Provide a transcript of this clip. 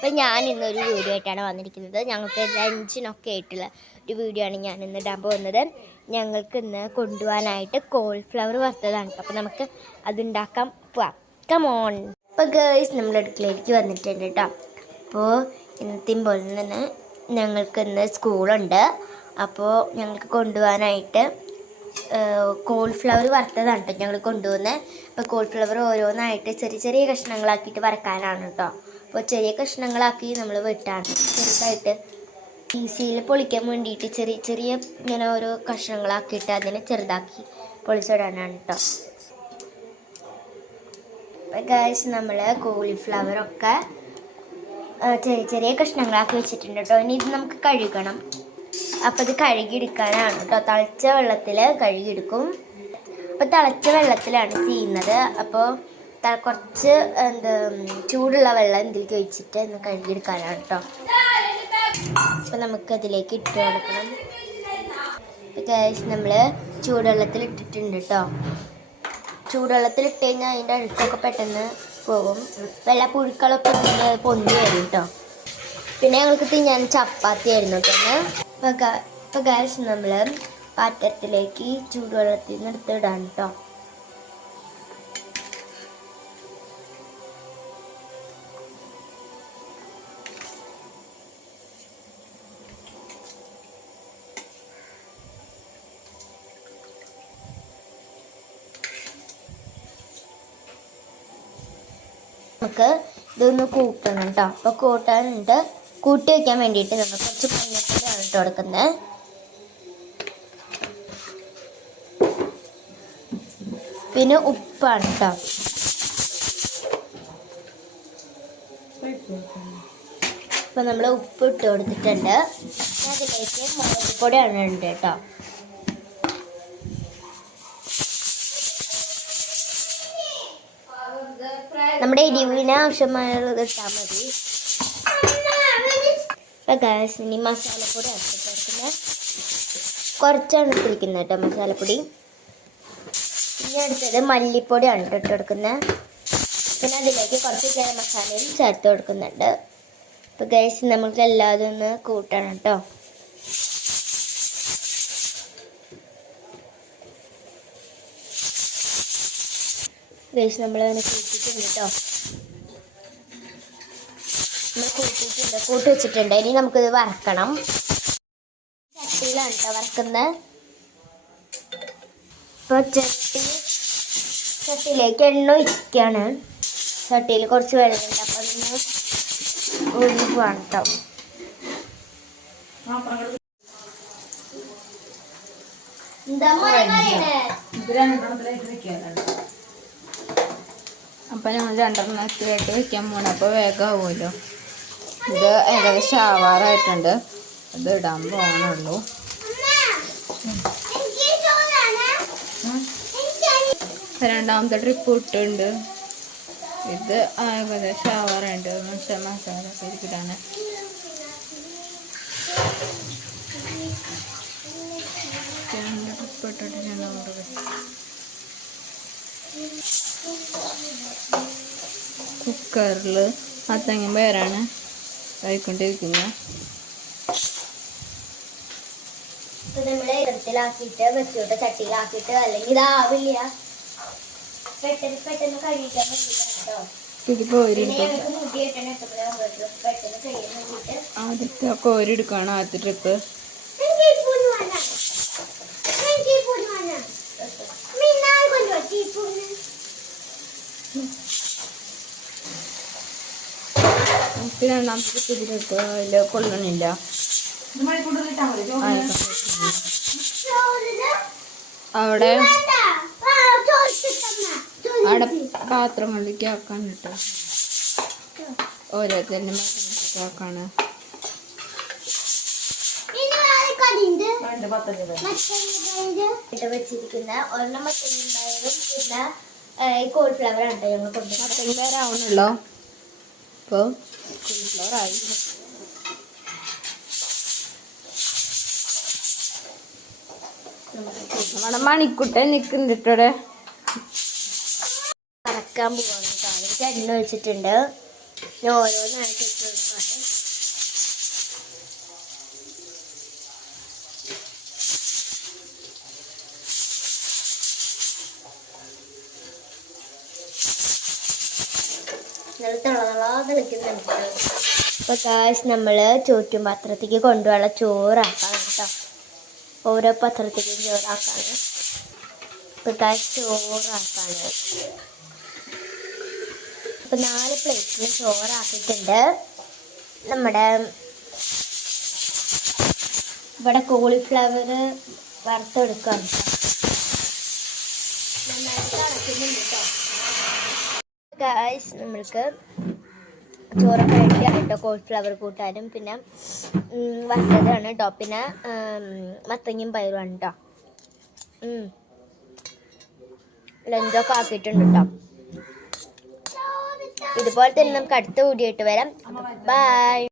അപ്പോൾ ഞാൻ ഇന്നൊരു വീഡിയോ ആയിട്ടാണ് വന്നിരിക്കുന്നത്. ഞങ്ങൾക്ക് ലഞ്ചിനൊക്കെ ആയിട്ടുള്ള ഒരു വീഡിയോ ആണ് ഞാൻ ഇന്ന് ഇടാൻ പോകുന്നത്. ഞങ്ങൾക്ക് ഇന്ന് കൊണ്ടുപോകാനായിട്ട് കോളിഫ്ലവർ വറുത്തതാണ്. അപ്പോൾ നമുക്ക് അതുണ്ടാക്കാൻ പോവാം. കമോൺ. അപ്പോൾ ഗേൾസ് നമ്മൾ അടുക്കളയിലേക്ക് വന്നിട്ടുണ്ട് കേട്ടോ. അപ്പോൾ ഇന്നത്തെയും പോലെ തന്നെ ഞങ്ങൾക്ക് ഇന്ന് സ്കൂളുണ്ട്. അപ്പോൾ ഞങ്ങൾക്ക് കൊണ്ടുപോകാനായിട്ട് കോളിഫ്ലവർ വറുത്തതാണ് കേട്ടോ ഞങ്ങൾ കൊണ്ടുപോകുന്നത്. അപ്പോൾ കോളിഫ്ലവർ ഓരോന്നായിട്ട് ചെറിയ ചെറിയ കഷ്ണങ്ങളാക്കിയിട്ട് വറക്കാനാണ് കേട്ടോ. അപ്പോൾ ചെറിയ കഷ്ണങ്ങളാക്കി നമ്മൾ വെട്ടാണ്, ചെറുതായിട്ട് ഈസിയിൽ പൊളിക്കാൻ വേണ്ടിയിട്ട് ചെറിയ ചെറിയ ഇങ്ങനെ ഓരോ കഷ്ണങ്ങളാക്കിയിട്ട് അതിനെ ചെറുതാക്കി പൊളിച്ചിടാനാണ് കേട്ടോ. അപ്പോൾ ഗൈസ് നമ്മൾ കോളിഫ്ലവറൊക്കെ ചെറിയ ചെറിയ കഷ്ണങ്ങളാക്കി വെച്ചിട്ടുണ്ട് കേട്ടോ. ഇനി ഇത് നമുക്ക് കഴുകണം. അപ്പോൾ ഇത് കഴുകിയെടുക്കാനാണ് കേട്ടോ. തിളച്ച വെള്ളത്തിൽ കഴുകിയെടുക്കും. അപ്പോൾ തിളച്ച വെള്ളത്തിലാണ് ചെയ്യുന്നത്. അപ്പോൾ കുറച്ച് ചൂടുള്ള വെള്ളം ഇതിലേക്ക് ഒഴിച്ചിട്ട് ഒന്ന് കഴുകിയെടുക്കാനാണ് കേട്ടോ. അപ്പോൾ നമുക്കതിലേക്ക് ഇട്ട് കൊടുക്കണം. ഗൈസ് നമ്മൾ ചൂടുവെള്ളത്തിൽ ഇട്ടിട്ടുണ്ട് കേട്ടോ. ചൂടുവെള്ളത്തിൽ ഇട്ട് കഴിഞ്ഞാൽ അതിൻ്റെ അഴുക്കൊക്കെ പെട്ടെന്ന് പോകും. പുഴുക്കളൊക്കെ പൊന്തി വരും കേട്ടോ. പിന്നെ ഞങ്ങൾക്ക് തിന്നാൻ ചപ്പാത്തി ആയിരുന്നു കേട്ടോ. അപ്പോൾ ഗൈസ് നമ്മൾ പാത്രത്തിലേക്ക് ചൂടുവെള്ളത്തിൽ നിന്ന് എടുത്തിടാണ് കേട്ടോ. നമുക്ക് ഇതൊന്ന് കൂട്ടണം കേട്ടോ. അപ്പോൾ കൂട്ടാനുണ്ട്, കൂട്ടി വയ്ക്കാൻ വേണ്ടിയിട്ട് നമ്മൾ കുറച്ച് മഞ്ഞപ്പൊടിയാണ് ഇട്ട് കൊടുക്കുന്നത്. പിന്നെ ഉപ്പാണ് കേട്ടോ. അപ്പോൾ നമ്മൾ ഉപ്പ് ഇട്ട് കൊടുത്തിട്ടുണ്ട്. അതിലേക്ക് മുളക് പൊടിയാണ് ഉണ്ട് കേട്ടോ. നമ്മുടെ എരിവിന് ആവശ്യമായുള്ളത് ഇട്ടാൽ മതി. അപ്പോൾ ഗൈസ് ഇനി മസാലപ്പൊടി ഇട്ട് കൊടുക്കുന്നത് കുറച്ചാണ് ഇട്ടിരിക്കുന്നത് കേട്ടോ മസാലപ്പൊടി. ഇനി അടുത്തത് മല്ലിപ്പൊടിയാണ് ഇട്ട് കൊടുക്കുന്നത്. പിന്നെ അതിലേക്ക് കുറച്ച് ഗരം മസാലയും ചേർത്ത് കൊടുക്കുന്നുണ്ട്. അപ്പോൾ ഗൈസ് നമുക്ക് എല്ലാതും ഒന്ന് കൂട്ടണം കേട്ടോ. ഗൈസ് നമ്മളതിനെ കൂട്ടിയിട്ടുണ്ട് കേട്ടോ. നമ്മൾ കൂട്ടി വെച്ചിട്ടുണ്ട്. ഇനി നമുക്കിത് വറക്കണം. ചട്ടിയിലാണ് കേട്ടോ വറക്കുന്നത്. ഇപ്പോൾ ചട്ടിയിലേക്ക് എണ്ണ ഒഴിക്കുകയാണ്. ചട്ടിയിൽ കുറച്ച് വെള്ളമുണ്ട്. അപ്പോൾ അതിന് ഒഴിവാണ് കേട്ടോ. അപ്പം ഞങ്ങൾ രണ്ടെണ്ണത്തിലായിട്ട് വെക്കാൻ പോകണം. അപ്പോൾ വേഗമാവുമല്ലോ. ഇത് ഏകദേശം ആവാറായിട്ടുണ്ട്. അത് ഇടാൻ പോകണുള്ളൂ. രണ്ടാമത്തെ ട്രിപ്പ് ഇട്ടുണ്ട്. ഇത് ഏകദേശം ആവാറുണ്ട്. മസാല ഇടാണ്. രണ്ട് ട്രിപ്പ് ഇട്ടിട്ട് ഞാൻ അവിടെ കുക്കറിൽ മത്തങ്ങ പേരാണ് കഴിക്കൊണ്ടിരിക്കുന്നത്. നമ്മൾ ഇടത്തിലാക്കിയിട്ട് വെച്ചോട്ടെ, ചട്ടിയിലാക്കിയിട്ട്, അല്ലെങ്കിൽ ഇതാവില്ല. പെട്ടെന്ന് കഴിക്കാൻ വേണ്ടിയിട്ടോ. ആദ്യത്തെ കോരിയെടുക്കണം. ആദ്യത്തെ ട്രിപ്പ് രണ്ടാമത്തെ ഇതിലിട്ട് അതിൽ കൊള്ളണില്ല. അവിടെ പാത്രങ്ങളിലേക്ക് ആക്കാൻ കിട്ടും. ഓരോരുത്തരുടെ ആക്കാണ്. വെച്ചിരിക്കുന്ന ഒരെണ്ണം മത്തങ്ങ പിന്നെ കോളിഫ്ലവർ ആണ് ഞങ്ങൾ മത്തങ്ങ പേരാവണല്ലോ. അപ്പോൾ കോളിഫ്ലവർ ആയി. നമ്മുടെ മണിക്കുട്ടൻ നിൽക്കുന്നുണ്ട്. കറക്കാൻ പോവാണ്. അതിലേക്ക് എണ്ണ ഒഴിച്ചിട്ടുണ്ട്. ഞാൻ ഓരോന്നായിട്ട് ഇട്ട് കൊടുക്കാണ്. നല്ല തിളക്കുന്നുണ്ട്. അപ്പോൾ ഗായ്സ് നമ്മൾ ചോറ്റും പാത്രത്തേക്ക് കൊണ്ടുപോകാനുള്ള ചോറാക്കാണ് കേട്ടോ. ഓരോ പാത്രത്തേക്കും ചോറാക്കാണ്. ഇപ്പോൾ ഗായ്സ് ചോറാക്കാണ്. ഇപ്പോൾ 4 പ്ലേറ്റിന് ചോറാക്കിയിട്ടുണ്ട്. നമ്മുടെ ഇവിടെ കോളിഫ്ലവർ വറുത്തെടുക്കാം കേട്ടോ. നന്നായിട്ട് തിളക്കുന്നുണ്ട് കേട്ടോ. ഗായ്സ് നമ്മൾക്ക് ചോറൊക്കെ റെഡിയാണ് കേട്ടോ. കോളിഫ്ലവർ കൂട്ടാനും പിന്നെ വറുത്തതാണ് കേട്ടോ. പിന്നെ മത്തങ്ങയും പയറുമാണ് കേട്ടോ. ലഞ്ചൊക്കെ ആക്കിയിട്ടുണ്ട് കേട്ടോ. ഇതുപോലെ തന്നെ നമുക്ക് അടുത്ത വീഡിയോ ആയിട്ട് വരാം. ബൈ.